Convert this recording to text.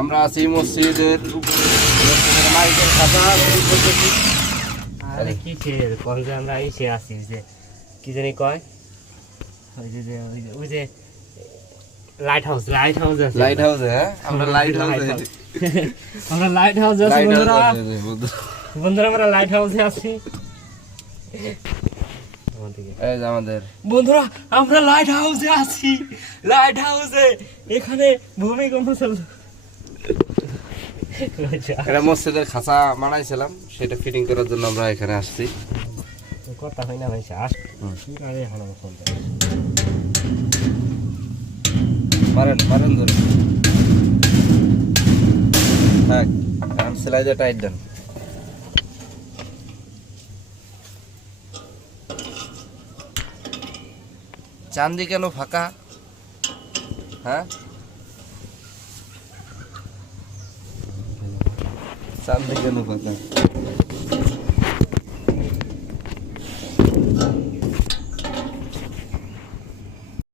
আমরা আছি মসজিদের উপরে, মসজিদের মাইকের খাতা শুরু করতেছি। আরে কি কোন যে আমরা এসে আছি যে কি জানি কয় ওই যে লাইট হাউস আছে লাইট হাউসে, হ্যাঁ আমরা লাইট হাউসে, আমরা লাইট হাউসে আছি বন্ধুরা আমরা লাইট হাউসে আছি। এই যে আমাদের বন্ধুরা আমরা লাইট হাউসে আছি, লাইট হাউসে এখানে ভূমিকম্প চলছে। এটা মসজিদের খাঁচা বানাইছিলাম, সেটা ফিটিং করার জন্য আমরা এখানে আসছি। কথা হয় না ভাই আস মারেন মারেন ধরে, হ্যাঁ সেলাইটা টাইট দেন। চান্দি কেন ফাঁকা? হ্যাঁ চান্দি কেন ফাঁকা?